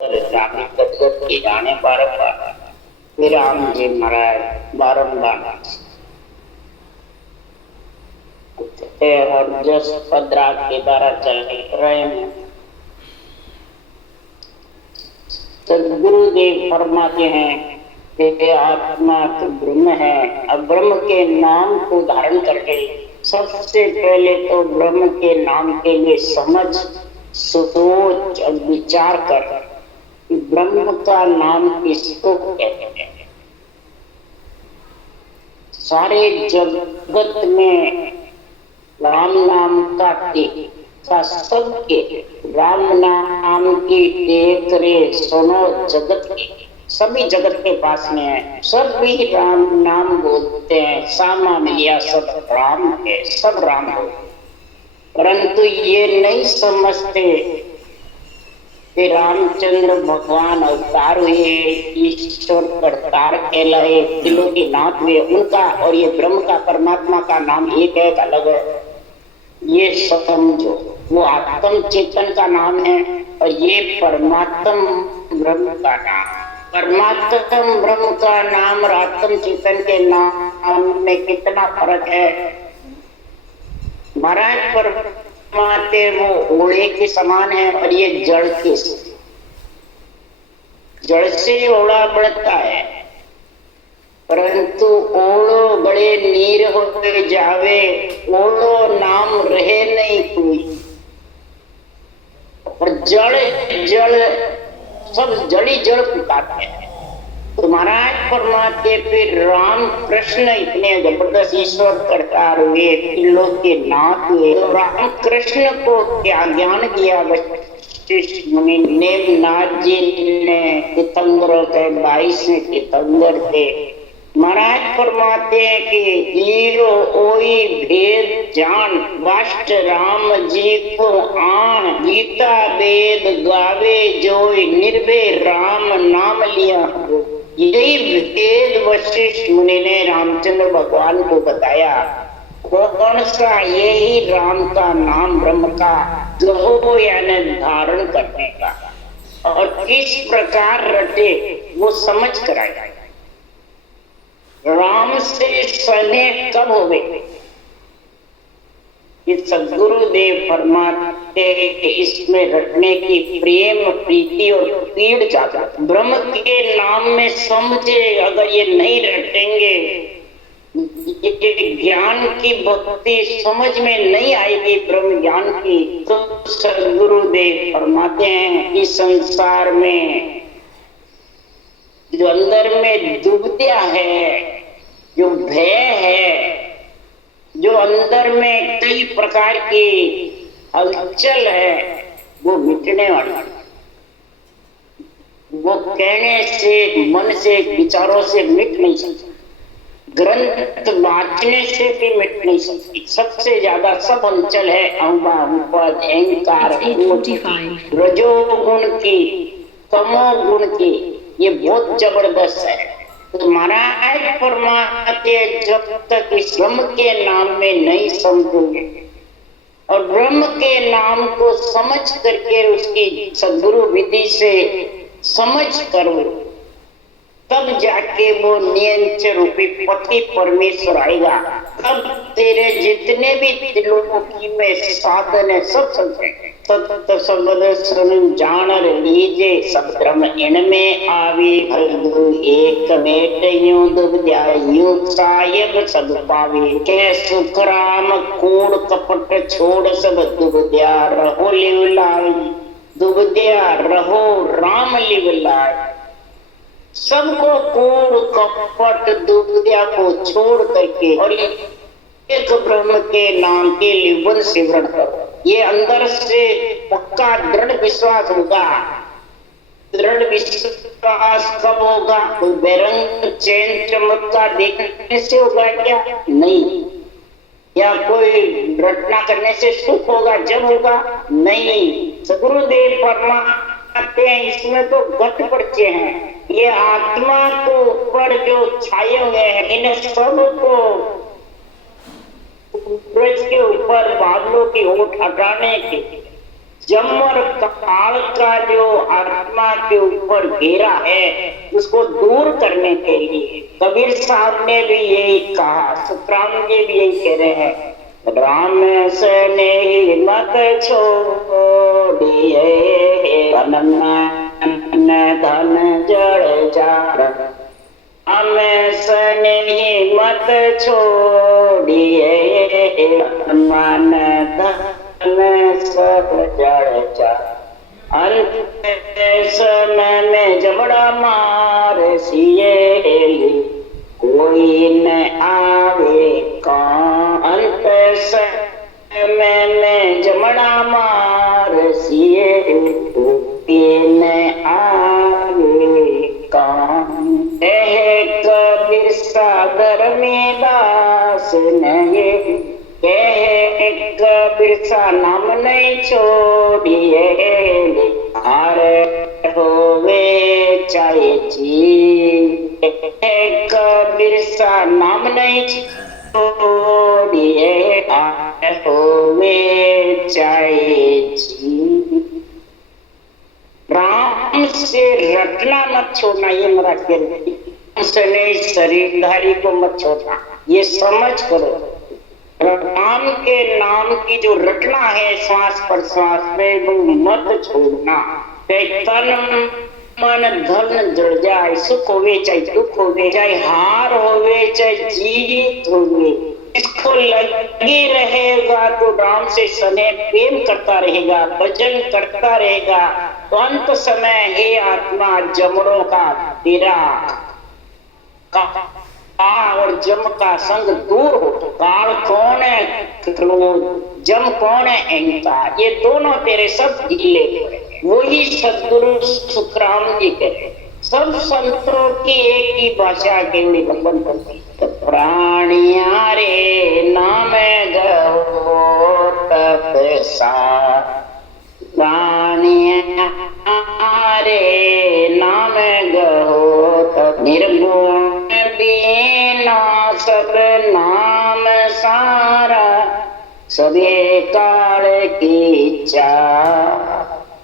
रामी गदगद की जाने बारंबार फिर राम जी महाराज बारंबार और जस पदरा के द्वारा चल रहे हैं। सदगुरुदेव फरमाते हैं कि आत्मा तो ब्रह्म है। अब ब्रह्म के नाम को धारण करके सबसे पहले तो ब्रह्म के नाम के लिए समझ सोच और विचार कर ब्रह्म का नाम किसको कहते हैं। सारे जगत में राम नाम का सबके राम नाम की देख रे सुनो जगत के सभी जगत के पास में है। सब भी राम नाम बोलते हैं। सामा मिलिया सब राम है, सब राम हो, परंतु ये नहीं समझते कि रामचंद्र भगवान अवतार हुए, ईश्वर करतार कहलाए, दिलों के नाथ हुए, उनका और ये ब्रह्म का परमात्मा का नाम एक है, अलग है। ये समझो, वो आत्म चेतन का नाम है और ये परमात्म ब्रह्म का नाम। परमात्म ब्रह्म का नाम और आत्म चेतन के नाम में कितना फर्क है। महाराज परमात्मा वो ओढ़े के समान है और ये जड़ के, जड़ से ओढ़ा बढ़ता है, परंतु ओढ़ो बड़े नीर होते जावे, ओढ़ो नाम रहे नहीं कोई। और जड़ जड़ सब जड़ी जड़ पुकारते हैं। तो महाराज फरमाते फिर राम कृष्ण इतने जबरदस्त ईश्वर करतार हुए, दिलों के नाथ हुए। तो राम कृष्ण को क्या ज्ञान दिया वशिष्ठ मुनि नेमनाथ जी ने? तीर्थंकरों के 22 तीर्थंकर थे। महाराज फरमाते हैं कि जीरो ओई भेद जान, वाष्ट राम जी को आन, गीता वेद गावे जोई, निर्भय राम नाम लिया। यही भेद वशिष्ठ मुनि ने रामचंद्र भगवान को बताया। कौन सा? यही राम का नाम, ब्रह्म का जो यानी धारण करने का, और किस प्रकार रटे वो समझ कराया। राम से स्नेह कब हो गए? सदगुरुदेव फरमाते इसमें रटने की प्रेम प्रीति और पीड़ जाता। ब्रह्म के नाम में समझे, अगर ये नहीं रटेंगे, ये ज्ञान की भक्ति समझ में नहीं आएगी ब्रह्म ज्ञान की, तो सदगुरुदेव फरमाते हैं इस संसार में जो अंदर में दुविधा है, जो भय है, जो अंदर में कई प्रकार की हलचल है, वो मिटने वाला। वो कहने से, मन से, विचारों से मिट नहीं सकती, ग्रंथ वाचने से भी मिट नहीं सकती। सबसे ज्यादा सब हलचल है अहंकार, अहंकार, रजोगुण की, तमोगुण की, ये बहुत जबरदस्त है। तो महाराज फरमाते जब तक इस ब्रह्म के नाम में नहीं समझोगे और ब्रह्म के नाम को समझ करके उसकी सद्गुरु विधि से समझ करो, तब जाके वो नियंच रूपी पति परमेश्वर आएगा। तब तेरे जितने भी दिलों की में साधन है सब समझेंगे। तत्त शब्द सुन जान लीजे, सब धर्म इनमें आवे, एक मेट यूं दुविधा यूं सायब सब पावे। के सुख राम कूड़ कपट छोड़ सब दुविधा रहो लिवलाय, दुविधा रहो राम लिवलाय। सबको कूड़ कपट दुविधा को छोड़ करके और एक ब्रह्म के नाम के लिवन सिमरण करो। ये अंदर से पक्का दृढ़ विश्वास होगा। दृढ़ विश्वास कब होगा? कोई बेरंग चैन चमत्कार देखने से होगा क्या? नहीं। या कोई रटना करने से सुख होगा जब होगा? नहीं। सदगुरुदेव फरमाते हैं इसमें तो गठ पर्चे हैं। ये आत्मा को ऊपर जो छाए हुए हैं, इन सब को सूरज के ऊपर बादलों की ओट हटाने के जम और काल का जो आत्मा के ऊपर घेरा है उसको दूर करने के लिए कबीर साहब ने भी यही कहा, सुखराम जी भी यही कह रहे हैं, राम स्नेही मत छोड़िए धन जड़ जार, राम स्नेही मत छोड़िए मन धन सब जड़ जार, अंत समय में जबड़ा मार सिए कोई न आवे कौन, अंत समय में जमड़ा मार सिए कोई न आवे कौन, कबीर सागर में दास नए कबीर सा नाम नहीं छोड़िए, हार होवे चाहे जी, कबीर सा नाम नहीं छोड़िए, हार होवे चाहे जी। राम से रटना मत छोड़ना, ये मेरा कहना, उसने शरीरधारी को मत छोड़ना, ये समझ करो। राम के नाम की जो रटना है श्वास प्रश्वास में वो मत छोड़ना, तन मन धन जड़ जाए, सुख होवे चाहे दुख होवे, चाहे हार होवे चाहे जीत होवे, इसको लगी रहेगा तो राम से स्नेह प्रेम करता रहेगा, भजन करता रहेगा, तो अंत समय हे आत्मा जमड़ों का तेरा और जम का संग दूर हो। काल कौन है, जम कौन है, अहंकार, ये दोनों तेरे सब ढीले पड़े। वही सदगुरु सुखराम जी कहते, सब संतों की एक ही भाषा केवली भगवान करती, तो प्राणिया रे नाम गहो तपसा, प्राणिया रे नाम गहो तप, निर्गुण बिना सब नाम सारा, सबे काल की इच्छा,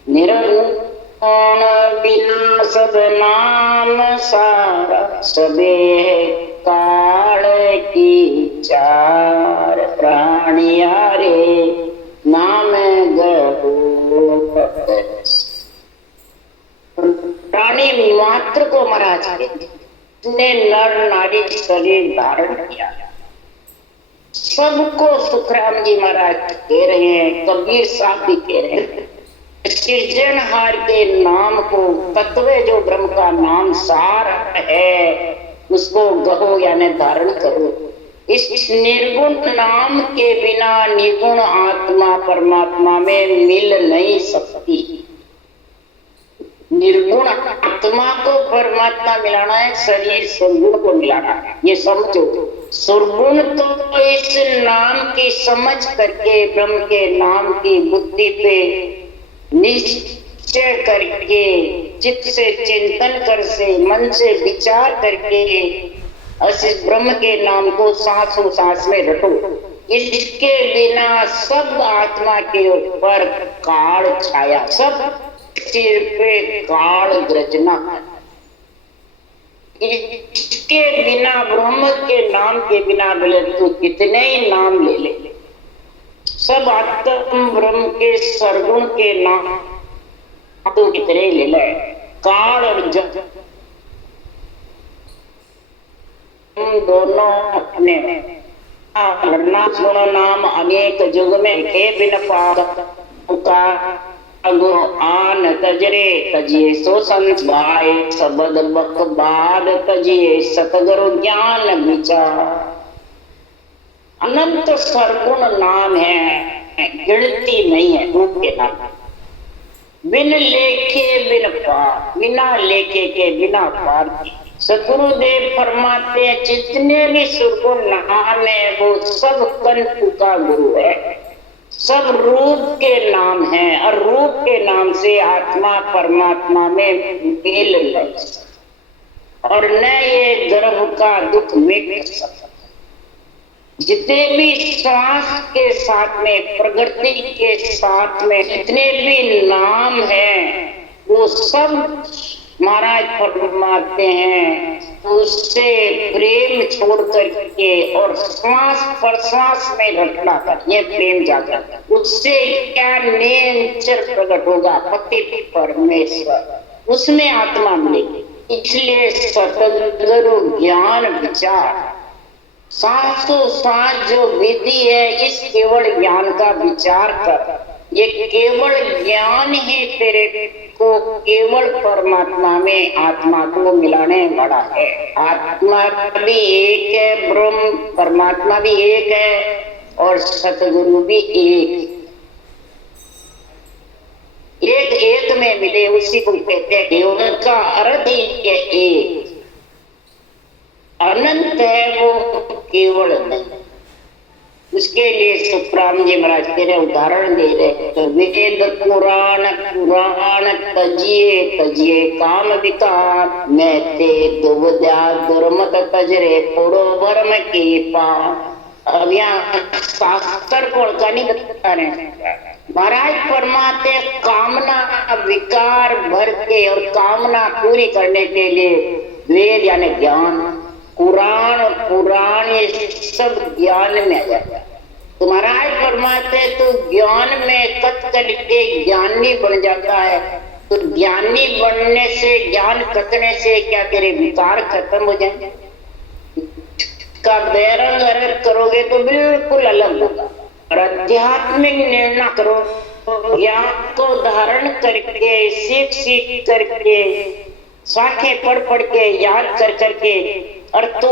निर्गुण बिना सब नाम सारा, सबे काल की चार, प्राणिया रे नाम गहो, प्राणी मात्र को महाराज ने नर नारी शरीर धारण किया, सबको सुखराम जी महाराज कह रहे हैं, कबीर साहब भी कह रहे हैं, सृजनहार के नाम को, तत्व जो ब्रह्म का नाम सार है, उसको गहो यानी धारण करो। इस निर्गुण नाम के बिना निर्गुण आत्मा परमात्मा में मिल नहीं सकती। निर्गुण आत्मा को परमात्मा मिलाना है, शरीर सुरगुण को मिलाना है, ये समझो। सुरगुण तो इस नाम की समझ करके, ब्रह्म के नाम की बुद्धि पे निश्चय करके, चित्त से चिंतन कर से, मन से विचार करके इस ब्रह्म के नाम को सांसों सांस में रटो। इसके बिना सब आत्मा के ऊपर काल छाया, सब सिर पे काल गर्जना, इसके बिना, ब्रह्म के नाम के बिना बोले तो कितने ही नाम ले ले, सब आत्म ब्रह्म के सरगुण के नाम तो कितने ले ले, काल और जग दोनों अपने नाम अनेक जुग में के बिन का आन तजरे तजिए सो संत भाई, सबद बक बाद तजिए सतगुरु ज्ञान विचार। अनंत सरगुण नाम है, गिनती नहीं है रूप के नाम, बिन लेखे बिन पार, बिना लेखे के बिना पार के। सतगुरुदेव फरमाते हैं जितने भी सुरगुण नाम है वो सब कंठ का गुरु है, सब रूप के नाम है, और रूप के नाम से आत्मा परमात्मा में मेल लग सकता, और न ये गर्भ का दुख मिट सकता। जितने भी श्वास के साथ में, प्रकृति के साथ में जितने भी नाम हैं वो सब महाराज फरमाते हैं उससे प्रेम छोड़ करके और श्वास प्रश्वास में रखना कर, ये प्रेम जागृत, उससे क्या नेचर प्रकट होगा, पति परमेश्वर, उसमें आत्मा मिलेगी। इसलिए सतगुरु ज्ञान विचार सांसों सांस जो विधि है, इस केवल ज्ञान का विचार कर, ये केवल ज्ञान ही तेरे को केवल परमात्मा में आत्मा को मिलाने वाला है। आत्मा भी एक है, ब्रह्म परमात्मा भी एक है और सतगुरु भी एक एक में मिले, उसी को कहते हैं केवल का अर्थ ही एक, अनंत है वो केवल नहीं। उसके लिए सुखराम जी महाराज तेरे उदाहरण दे रहे, तो वेद पुराण पुराण तजिए तजिए काम विकार, मैं ते दुविधा दुर्मत तजरे फोड़ो वर्म के पार। अब यहाँ शास्त्र को नहीं बता रहे महाराज, परमात्मा कामना विकार भर के और कामना पूरी करने के लिए वेद यानी ज्ञान, कुरान पुराण ये सब ज्ञान में आ जाता है। तुम्हारा परमात्मा तो ज्ञान में कत करके ज्ञानी बन जाता है। तो ज्ञानी बनने से, ज्ञान कतने से क्या तेरे विकार खत्म हो जाएंगे? का बैरंग अरग करोगे तो बिल्कुल अलग होगा। और आध्यात्मिक निर्णय करो तो ज्ञान को धारण करके, सीख सीख करके, शाखे पढ़ पढ़ के, याद कर करके, और तू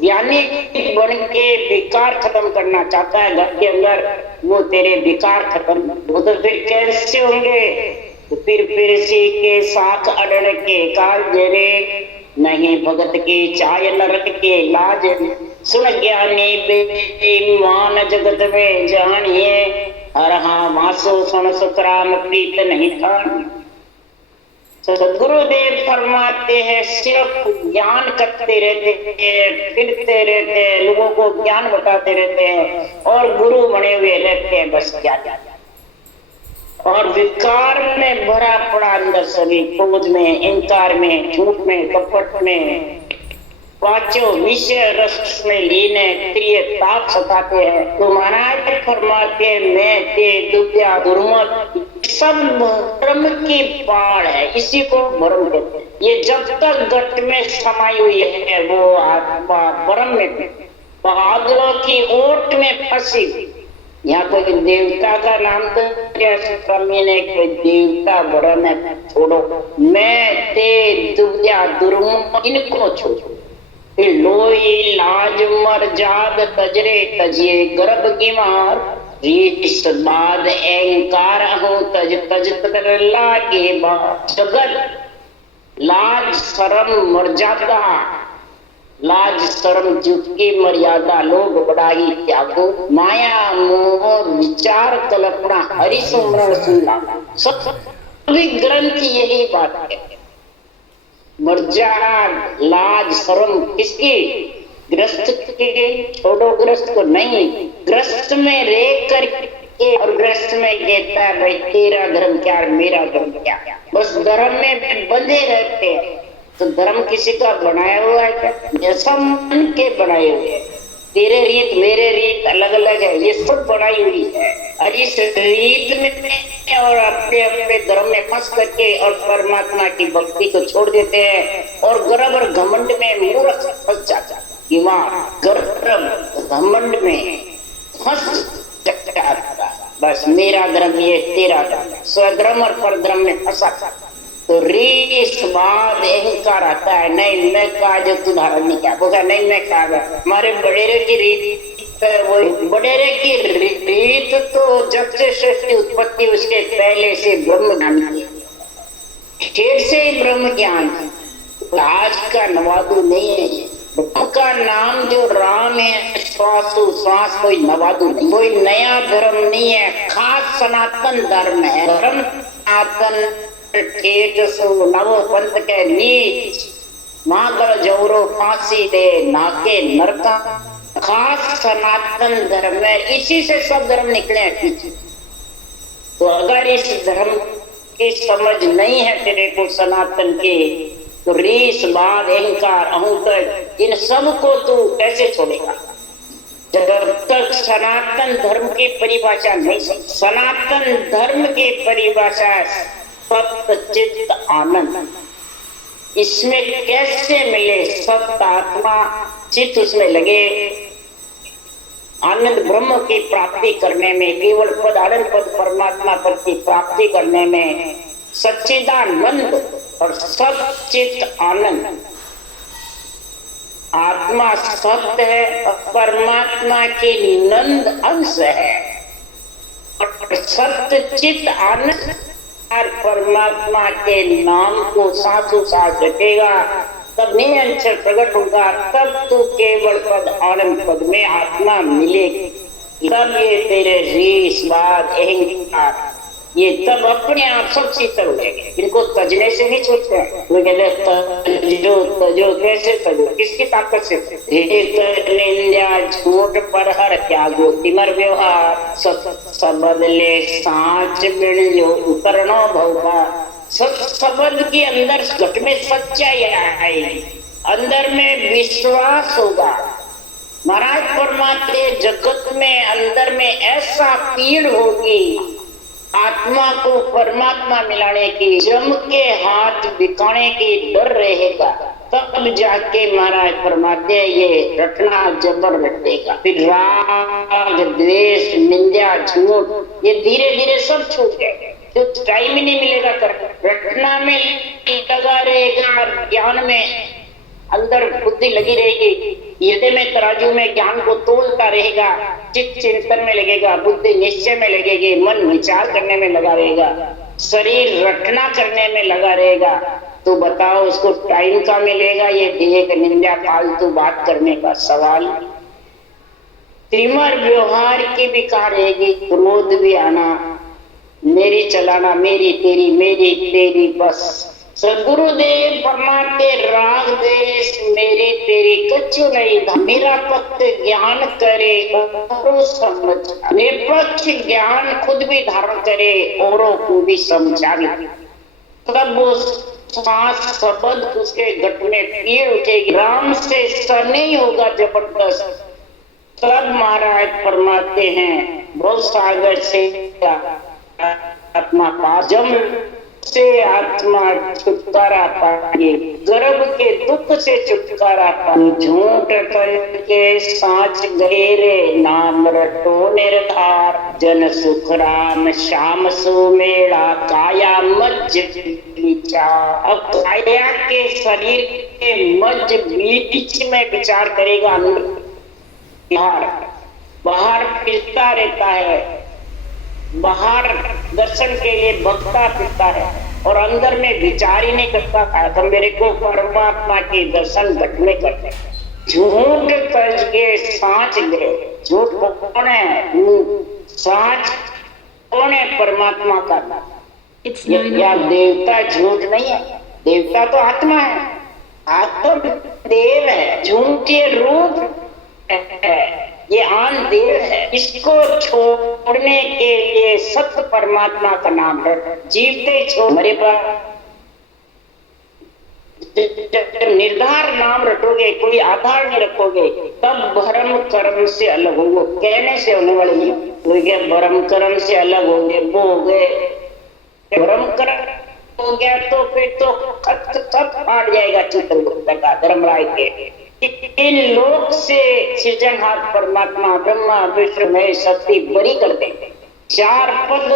ज्ञानी बन के विकार खत्म करना चाहता है घर के अंदर, वो तेरे विकार खत्म वो तो फिर कैसे होंगे? तो फिर सी के साथ अड़न के काल जेरे नहीं भगत की चाय नरक के लाज, सुन ज्ञानी बेईमान जगत में जानिए, हर हाँ मासो सुन सुखराम प्रीत नहीं था। गुरुदेव फरमाते हैं सिर्फ ज्ञान करते रहते हैं, फिरते रहते हैं, लोगों को ज्ञान बताते रहते हैं और गुरु बने हुए रहते हैं, बस क्या और विकार में भरा पड़ा अंदर सभी, क्रोध में, इंकार में, झूठ में, कपट में, पांचों विषय रस में लीन है, प्रिय ताप सताते हैं। तो महाराज फरमाते हैं मैं ते दुविधा दुर्मत, सब भ्रम की बाढ़ है, इसी को भ्रम कहते हैं। ये जब तक घट में समाई हुई है वो आत्मा भ्रम में, बादलों की ओट में फंसी। यहाँ कोई देवता का नाम तो क्या स्वामी ने, कोई देवता भ्रम है छोड़ो, मैं ते दुविधा दुर्मत इनको छोड़ो। फिर लोई लाज मर्जाद तजरे तजिए गर्भ की मार, रीस बाद अहंकार हो तज तज तर लागे बा। जगत लाज शर्म मर्यादा, लाज शर्म जुटकी मर्यादा, लोग बड़ाई त्यागो, माया मोह विचार कल्पना हरि सुमरण सुनना, सभी ग्रंथ यही बात है। मर्यादा लाज शर्म किसकी? ग्रस्त के, छोड़ो ग्रस्त को नहीं, ग्रस्त में रह करके और ग्रस्त में कहता है भाई तेरा धर्म क्या मेरा धर्म क्या, बस धर्म में बंधे रहते हैं। तो धर्म किसी का बनाया हुआ है क्या? जैसा मन के बनाए हुए हैं, तेरे रीत मेरे रीत अलग अलग है, ये सब बनाई हुई है। और इस रीत में और अपने अपने धर्म में फंस करके और परमात्मा की भक्ति को छोड़ देते हैं और गर्व और घमंड में मूर्ख फंस जाता है। गर्व घमंड में फंस जाता है, बस मेरा धर्म ये तेरा धर्म, स्वधर्म और परधर्म में फंसा। तो रीस बाद अहंकार आता है, नहीं मैं कहा जो तू धारण नहीं किया, बोला नहीं मैं कहा हमारे बड़ेरे की रीत, वो बड़ेरे की रीत तो जब से सृष्टि उत्पत्ति उसके पहले से ब्रह्म ज्ञान की, ठेठ से ही ब्रह्म ज्ञान। आज का नवादू नहीं है, ब्रह्म का नाम जो राम है, श्वासो श्वास, कोई नवादू नहीं, कोई नया धर्म नहीं है, खास सनातन धर्म है। धर्म सनातन ठेठ सो नवो पंथ के नीच, मागर जौरो फांसी दे नाके नरका, खास सनातन धर्म है, इसी से सब धर्म निकले हैं पीछे। तो अगर इस धर्म की समझ नहीं है तेरे को सनातन के, तो रीस बाद अहंकार अहंकार इन सब को तू कैसे छोड़ेगा? जब तक सनातन धर्म की परिभाषा नहीं समझ। सनातन धर्म की परिभाषा सत्य चित्त आनंद। इसमें कैसे मिले सत्य आत्मा चित्त उसमें लगे, आनंद ब्रह्म की प्राप्ति करने में, केवल पद आनंद पद परमात्मा पद की प्राप्ति करने में, सच्चिदानंद और सच्चित आनंद। आत्मा सत्य है और परमात्मा की नंद अंश है, और सत्य चित आनंद और परमात्मा के नाम को साधु साथ रखेगा, तब निरंतर प्रकट होगा, तब तो केवल पद आनंद पद में आत्मा मिलेगी। तब ये तेरे रीस बाद अहंकार ये तब अपने आप सब शीतल हो जाएंगे। इनको तजने से नहीं छूटते हैं। वो कहते तजो तजो, कैसे तजो, किसकी ताकत से? निंदा झूठ पर हर त्यागो तिमर व्यवहार, सबदले साँच बिन जो उतरणो भौवा। सबद के अंदर घट में सच्चाई आएगी, अंदर में विश्वास होगा। महाराज परमात्मा जगत में अंदर में ऐसा पीड़ होगी आत्मा को परमात्मा मिलाने की, जम के हाथ बिकाने की डर रहेगा, तब जाके महाराज परमात्मा ये रटना जबर रटेगा। फिर राग द्वेष निंदा झूठ ये धीरे धीरे सब छूट जाएगा। तो टाइम ही नहीं मिलेगा कर रटना में लगा रहेगा, ज्ञान में अंदर बुद्धि लगी रहेगी, हृदय में तराजू में ज्ञान को तोलता रहेगा, चित्त चिंतन में लगेगा, बुद्धि निश्चय में लगेगी, मन विचार करने में लगा रहेगा, शरीर रटना करने में लगा रहेगा। तो बताओ उसको टाइम का मिलेगा ये देह निंदा फालतू बात करने का सवाल? त्रिमर व्यवहार की भी कहा रहेगी, क्रोध भी आना, मेरी चलाना, मेरी तेरी बस। सदगुरुदेव परमात्मा राग देश मेरी तेरी कछु नहीं, मेरा पक्ष ज्ञान करे औरों समझ, निरपेक्ष ज्ञान खुद भी धारण करे औरों को भी समझावे। तब वो सांस शब्द उसके घट में पीड़ उठेगी, राम से सर नहीं होगा जबरदस्त। तब महाराज फरमाते हैं बहुत सागर से आत्मा पास, जम से आत्मा छुटकारा पाएगी, गर्भ के दुख से छुटकारा पाएगी। झूठ करके साँच गहरे नाम रटो निर्धार, जन सुख राम श्याम सुमेला काया मज्ज विचार। अब काया के शरीर के मज्ज बीच में विचार करेगा, बाहर फिरता रहता है, बाहर दर्शन के लिए भक्ता फिरता है और अंदर में विचार ही नहीं करता। तो मेरे को परमात्मा के दर्शन घट में करते। झूठ तज के साँच गए, झूठ कौन है? साँच कौन है? परमात्मा का। या देवता झूठ नहीं है, देवता तो आत्मा है, आत्म देव है, झूठ के रूप है, ये आन देव है। इसको छोड़ने के लिए सत्य परमात्मा का नाम है। जीवते छोड़ मेरे पास निर्धार नाम रटोगे, कोई आधार नहीं रखोगे, तब भरम कर्म से अलग होगे। कहने से होने वाले नहीं, भरम कर्म से अलग हो गए, वो हो गए भरम कर्म हो गया तो फिर तो खत फाड़ जाएगा चित्रगुप्त का धर्मराय के। इन लोक से सृजनहार परमात्मा ब्रह्मा विष्णु में शक्ति बरी कर देंगे। 4 पद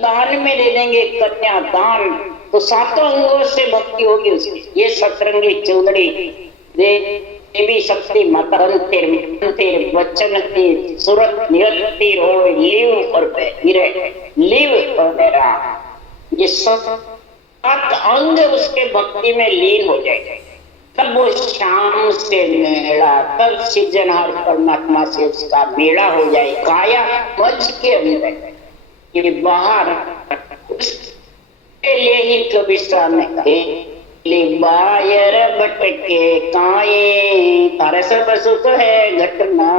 दान में दे देंगे, कन्या दान, तो 7 अंगों से भक्ति होगी उसकी। ये सतरंगी चौधरी देवी शक्ति माता तेरे वचन की सूरत निरति हो लिव और लिव और मेरा, ये 7 अंग उसके भक्ति में लीन हो जाएंगे। तब वो शाम से मेला, तब सृजनहार परमात्मा से उसका मेला हो जाए। काया मज के अंदर ये बाहर उसके लिए ही कबीर साहब ने कहे बायर बटके काए तारे सब सुख है घटना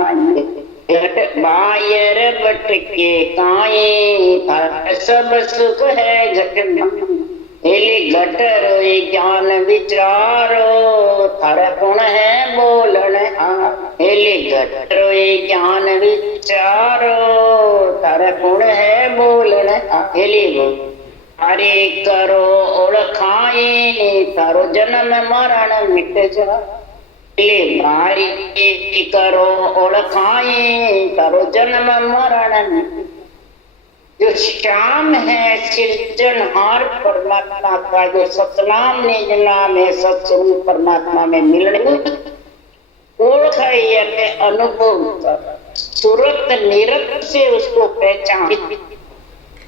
घट बायर बटके काए तारे सब सुख है घटना एली घटर ज्ञान विचारो थारे गुण है बोलन एली घटर ज्ञान विचारो थारे गुण है बोलन एली अरे करो ओळखाए तारो जन्म मरण मिट जा भारी करो ओळखाए तारो जन्म मरण मिट। जो श्याम है सृजनहार परमात्मा का जो सतनाम निज नाम है सत्स्वरूप परमात्मा में मिलने ओळख यानी अनुभव कर सूरत निरत से उसको पहचान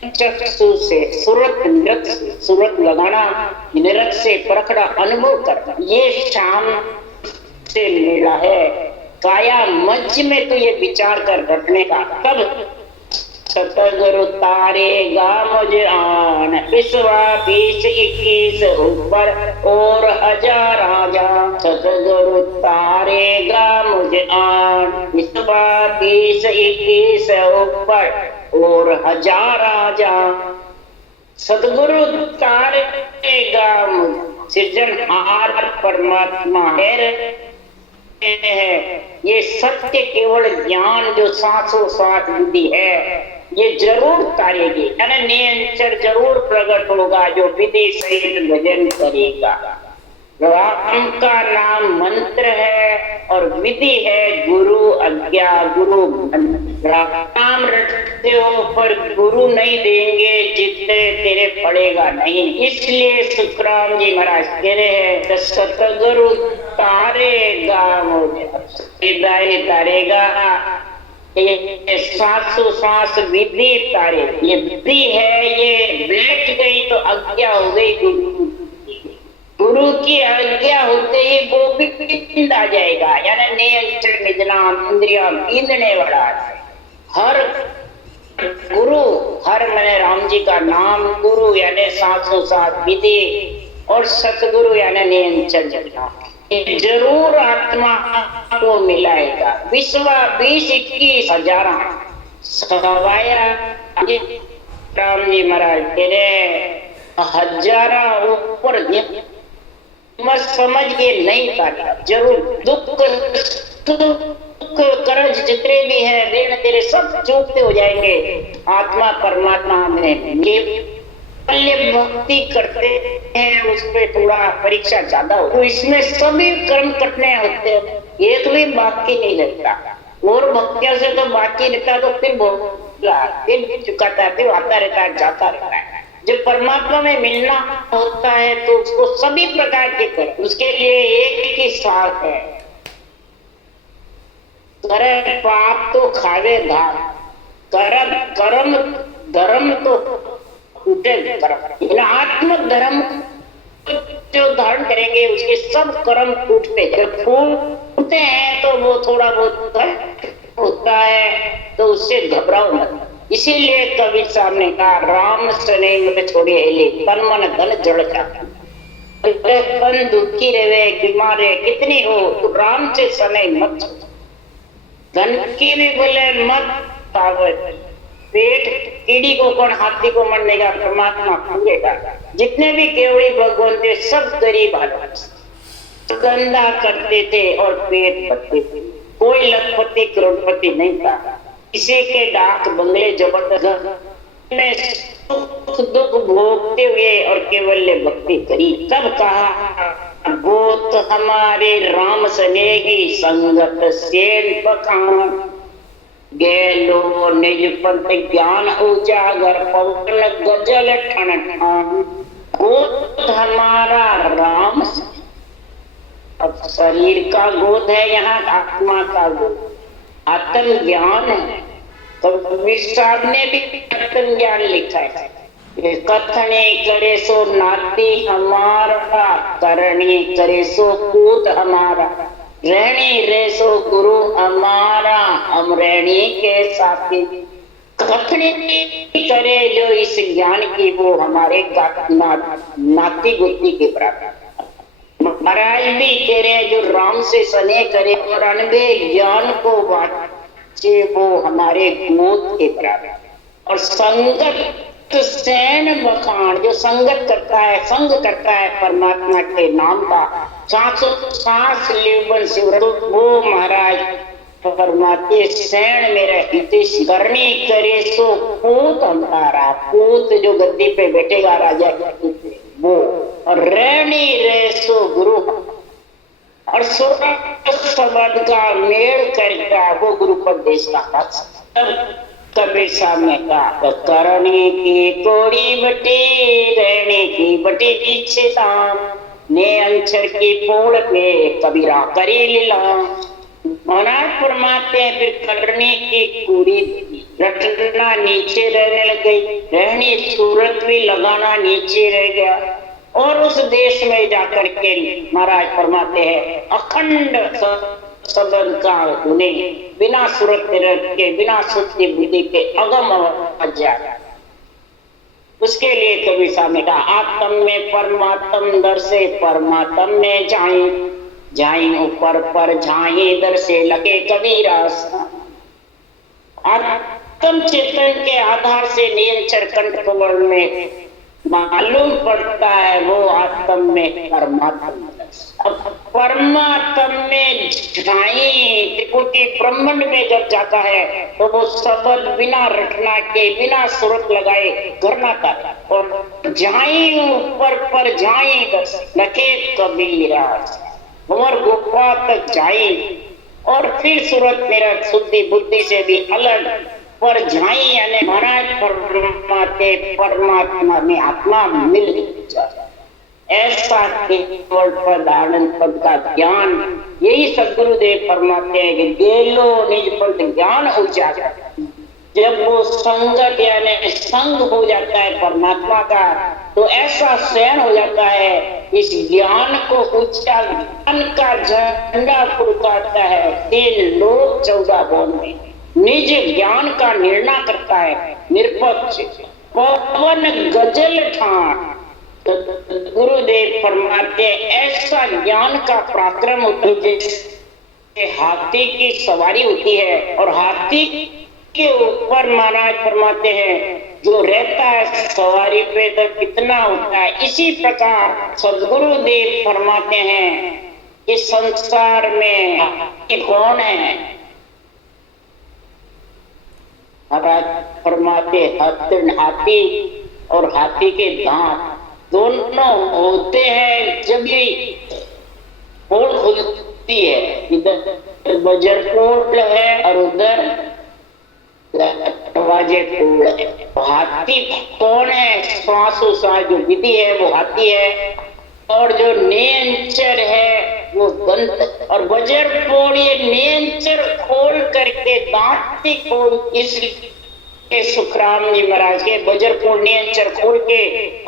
चक्षु से सूरत निरत सूरत लगाना निरत से परखना अनुभव करना ये शाम से मिला है। काया मंच में तो ये विचार कर रखने का तब सतगुरु तारेगा मुझे आन विश्वा 20-21 ऊपर और 1000 राजा सतगुरु तारेगा मुझे आन विश्वा 20-21 ऊपर और 1000 राजा सतगुरु तारेगा सृजनहार परमात्मा है। ये सत्य केवल ज्ञान जो सांसों सांस विधि है ये जरूर तारेगी यानी नियंचर जरूर प्रकट होगा जो विधि सहित भजन करेगा। राम का नाम मंत्र है और विधि है गुरु आज्ञा गुरु राम रटते हो पर गुरु नहीं देंगे जितने तेरे पड़ेगा नहीं। इसलिए सुखराम जी महाराज कह रहे हैं सतगुरु तारेगा मुझे तारेगा ये सांसों सांस विधि तारे ये विधि है ये बैठ गई तो आज्ञा हो गई गुरु की आज्ञा होते ही गोविंद आ जाएगा यानी नियंत्रण निजनाम इंद्रिया बींदने वाला हर गुरु हर मैंने राम जी का नाम गुरु यानी सांसों सांस विधि और सतगुरु यानी नियंत्रण जरूर आत्मा को मिलाएगा। विश्वा 20-21 हजार सवाया राम जी महाराज तेरे 1000 ऊपर मत समझ के नहीं पाता जरूर दुख कर्ज जितने भी है ऋण तेरे सब चूकते हो जाएंगे आत्मा परमात्मा में भक्ति करते हैं उस पे थोड़ा परीक्षा ज्यादा हो तो इसमें सभी कर्म कटने होते हैं एक भी बाकी नहीं रहता और भक्तियों से तो बाकी रहता तो फिर चुकाता है फिर आता रहता है जाता रहता है। जब परमात्मा में मिलना होता है तो उसको सभी प्रकार के कर्म उसके लिए एक ही साथ है करे पाप तो खावे धाम कर्म कर्म धर्म तो आत्म धर्म जो धारण करेंगे उसके सब कर्म टूटते जब फूटते हैं तो वो थोड़ा बहुत होता है तो उससे घबराओ मत। इसीलिए कबीर साहब ने कहा राम सने मत छोड़े हेले तन मन धन जड़ जाता तन दुखी रहे बीमार कितनी हो तो राम से सने मत धन की भी बोले मत पावत पेट कीड़ी को कौन हाथी को मरने का परमात्मा पूरेगा। जितने भी केवड़ी भगवान थे सब गरीब हालत गंदा करते थे और पेट भरते थे कोई लखपति करोड़पति नहीं था किसी के डाक बंगले जबरदस्त में सुख दुख भोगते हुए और केवल भक्ति करी तब कहा गोत हमारे राम स्नेही संगत सेन बखान गेलो निज पंथ ज्ञान उजागर पवन गजल ठन ठान गोद हमारा राम अब शरीर का गोद है यहाँ आत्मा का गोद आत्म ज्ञान है तो कबीर साहब ने भी आत्म ज्ञान लिखा है कथने करे सो नाती हमारा करणी करे सो कूद हमारा रहनी रे सो गुरु हमारा हम रहनी के साथी कथनी करे जो इस ज्ञान की वो हमारे नाती गुत्ती के बराबर महाराज भी कह रहे हैं जो राम से स्नेह करे और अनबे ज्ञान को बांटे वो हमारे गोद के बराबर। और संगत सैन बखान, जो संगत करता है, संग करता है परमात्मा के नाम का, सांस लेवन शिवरत, वो महाराज परमात्मा सैन में रहते करनी करे सो पूत हमारा। पूत जो गद्दी पे बैठेगा राजा वो, और रहनी रहे सो गुरु, और शब्द का मेल करेगा वो गुरु उपदेश का। कबीर साहब ने कहा करने की कोड़ी बटी, रहने की बटी पीछे दाम, ने अंचर की पोड़ पे कबीरा करी लीला। महाराज फरमाते हैं फिर करने की कुड़ी रटना नीचे रहने लग गई, रहनी सूरत भी लगाना नीचे रह गया। और उस देश में जाकर के महाराज फरमाते हैं अखंड सबद का उन्हें बिना सूरत के, बिना शुद्धि बुद्धि के अगम अवज्ञा। उसके लिए कवि साहब ने कहा आत्म में परमात्म दर से परमात्म में जाए, जाए ऊपर पर झाए दर से लगे कबीरा। आत्म चेतन के आधार से निरंतर कंठ कमल में मालूम पड़ता है वो आत्म में परमात्मा। अब परमात्म में जाए त्रिपुटी ब्रह्मांड में जब जाता है तो वो शब्द बिना रटना के, बिना सूरत लगाए करना था। और जाए ऊपर पर जाए लगे कबीरा, और गुफा तक जाए और फिर सूरत मेरा शुद्धि बुद्धि से भी अलग पर जाए, यानी महाराज परमात्मा में आत्मा मिल जाता। ऐसा केवल पद आनंद पद का ज्ञान, यही सदगुरुदेव फरमाते हैं कि गेलो निज पद ज्ञान हो जाता। जब वो संगत यानी संग हो जाता है परमात्मा का तो ऐसा शयन हो जाता है, इस ज्ञान को ऊंचा ज्ञान का झंडा फुड़काता है। 3 लोक 14 भुवन में निज ज्ञान का निर्णय करता है निरपक्ष पवन गजल ठान। तो गुरुदेव फरमाते ऐसा ज्ञान का पराक्रम होता है जैसे हाथी की सवारी होती है, और हाथी के ऊपर महाराज फरमाते हैं जो रहता है सवारी पे तो कितना होता है। इसी प्रकार सदगुरुदेव फरमाते हैं कि संसार में कौन है। महाराज फरमाते हाथी और हाथी के दांत दोनों होते हैं जब ये पोल खुलती है, इधर बजर पोल है और उधर दरवाजे पोल है। हाथी कौन है? श्वासोश्वास जो विधि है वो हाथी है, और जो नियंचर है वो दंत। और बजर पोल ये नियंचर खोल करके दांत की खोल, इसलिए सुखराम जी महाराज के बजर पोल नियंचर खोल के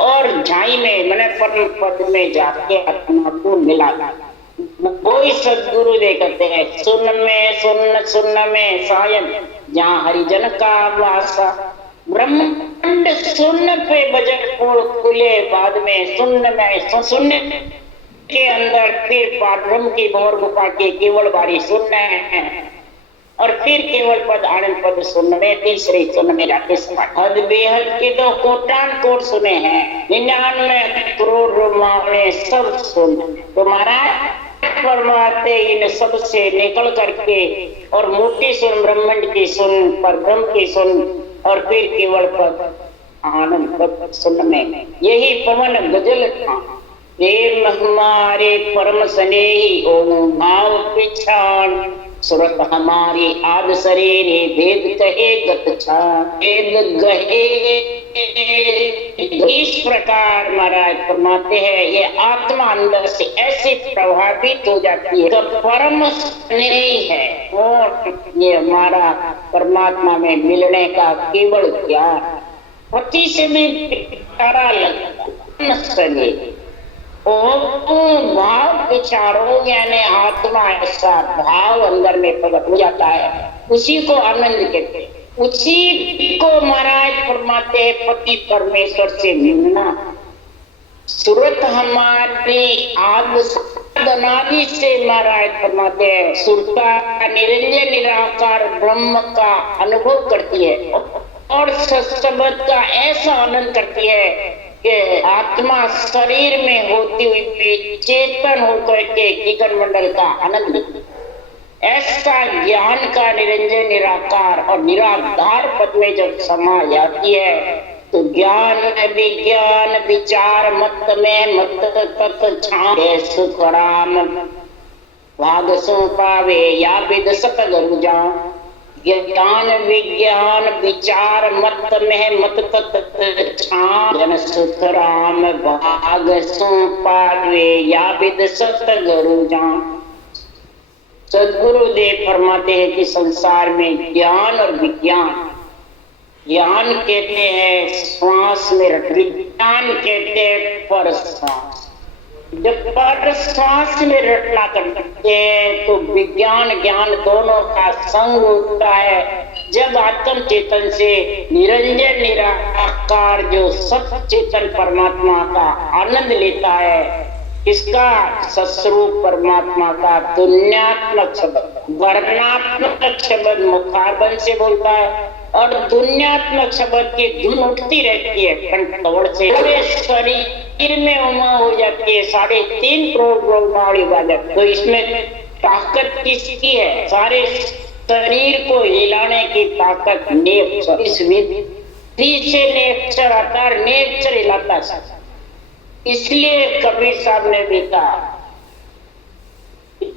और झाई में मैंने परम पद में जाके अपना को मिला। वही सदगुरु दे कहते हैं सुन में सायन जहाँ हरिजन का वासा। ब्रह्मांड सुन पे बजर पोल खुले, बाद में सुन के अंदर फिर ब्रह्म की भौर गुफा के केवल बारी सुनना है, और फिर केवल पद आनंद पद सुन में तीसरे सुन में जाके हद बेहद के तो कोटान कोट सुने हैं, 99 करोड़ मामले सब सुन। तो महाराज फरमाते इन सब से निकल करके और मोटी सुन ब्रह्मांड की सुन, पर ब्रह्म की सुन, और फिर केवल पद आनंद पद सुन में यही पवन गजल था। प्रेम हमारे परम स्नेही ओम भाव पिछाड़, सुरत हमारी आद शरीरे वेद कहे गत छाड़। वेद गहे इस प्रकार महाराज फरमाते हैं ये आत्मा अंदर से ऐसे प्रभावित हो जाती है तो परम स्नेह है, और ये हमारा परमात्मा में मिलने का केवल ज्ञान पति से भी प्यारा लगता है। भाव विचारों यानी आत्मा ऐसा भाव अंदर में प्रकट हो जाता है, उसी को आनंद कहते हैं। उसी को महाराज फरमाते हैं पति परमेश्वर से मिलना। सूरत हमारी आग अनादि से महाराज फरमाते हैं सुरता निरंजन निराकार ब्रह्म का अनुभव करती है और सत्संग का ऐसा आनंद करती है कि आत्मा शरीर में होती हुई भी चेतन होकर के गगन मंडल का आनंद लेती है। ऐसा ज्ञान का निरंजन निराकार और निराधार पद में जब समा जाती है तो ज्ञान विज्ञान विचार मत में मत तत् छाए सुख राम भाग सो पावे या विद सतगुरु जान। ज्ञान विज्ञान विचार मत में मत तत् छाए सुख राम भाग सो पावे या विद सतगुरु जान। सदगुरुदेव फरमाते हैं कि संसार में ज्ञान और विज्ञान, ज्ञान कहते हैं श्वास में रट, विज्ञान कहते हैं पर श्वास। जब पर श्वास में रटना करते हैं तो विज्ञान ज्ञान दोनों का संग होता है। जब आत्म चेतन से निरंजन निराकार जो सत चेतन परमात्मा का आनंद लेता है, इसका सस्वरूप परमात्मा का दुन्यात्मक शब्द वर्णात्मक शब्द मुखारबंद से बोलता है और दुन्यात्मक शब्द की धुन उठती रहती है कंठोड़ से, पूरे शरीर में उमा हो जाती है। 3.5 करोड़ नाड़ी बाजक, तो इसमें ताकत किसकी है? सारे शरीर को हिलाने की ताकत नेचर, इस विधि से नेचर आता है, नेचर हिलाता है। इसलिए कबीर साहब ने भी कहा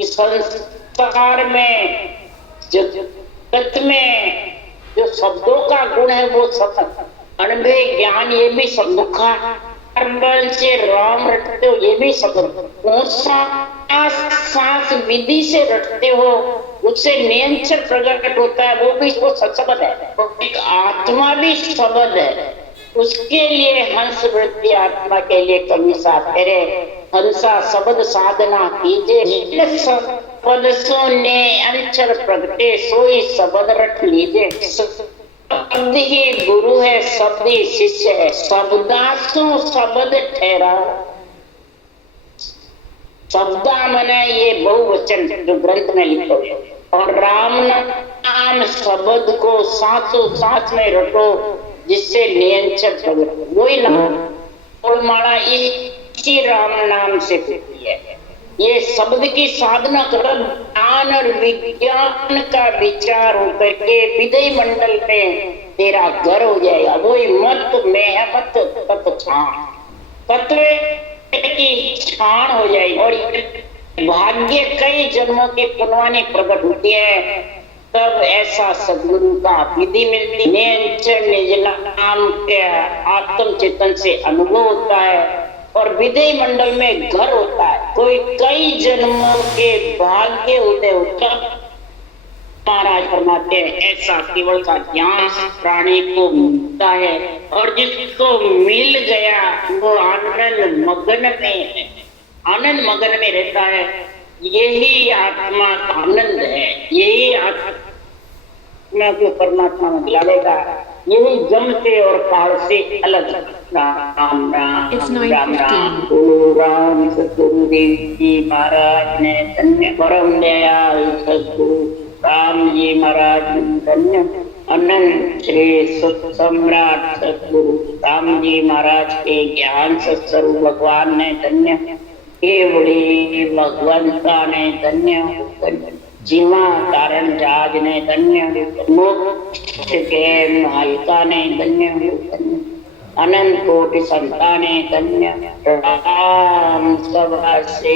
संसार में जगत में जो शब्दों का गुण है वो सतत अनुभव ज्ञान, ये भी मुखारबंद से राम रटते हो, ये भी शब्द सांस विधि से रटते हो, उससे नियंत्रण प्रकट होता है, वो भी वो शब्द है। एक आत्मा भी शब्द है, उसके लिए हंस वृत्ति आत्मा के लिए कवि साहब कह रहे हंसा शब्द साधना कीजिए, शब्द सोने अंचर प्रगटे सोई शब्द रट लीजिए। शब्द ही गुरु है, शब्द ही शिष्य है, शब्दासु शब्द ठहराओ। शब्दा मना ये बहुवचन जो ग्रंथ में लिखो है, और राम नाम शब्द को सांसों सांस में रटो जिससे नियंत्रण वही माला इसी राम नाम से होती है। ये शब्द की साधना कर ज्ञान और विज्ञान का विचार होकर के विदय मंडल में तेरा घर हो जाएगा। वही मत में है मत तत्व छाण, तत्व की छाण हो जाएगी और भाग्य कई जन्मों की पुनवानी प्रकट होती है। तब ऐसा सदगुरु का विधि मिलती निज नाम के आत्म चेतन से अनुभव होता है और विधेय मंडल में घर होता है। कोई कई जन्मों के भाग्य होते होता महाराज फरमाते हैं ऐसा केवल का ज्ञान प्राणी को मिलता है और जिसको मिल गया वो आनंद मगन में रहता है। यही आत्मा का आनंद है, यही आत्मा को परमात्मा में मिलाएगा, यही जम से और काल से अलग। राम राम राम राम राम सतगुरुदेव जी महाराज ने धन्य, परम दयाल सतगुरु राम जी महाराज धन्य, अनंत श्री सुख सम्राट सतगुरु राम जी महाराज के ज्ञान सत्स्वरूप भगवान ने धन्य, केवली भगवंता ने धन्य, जीवा कारण जाज ने धन्य, मोक्ष के मालिका ने धन्य, अनंत कोटि संता ने धन्य। राम सभा से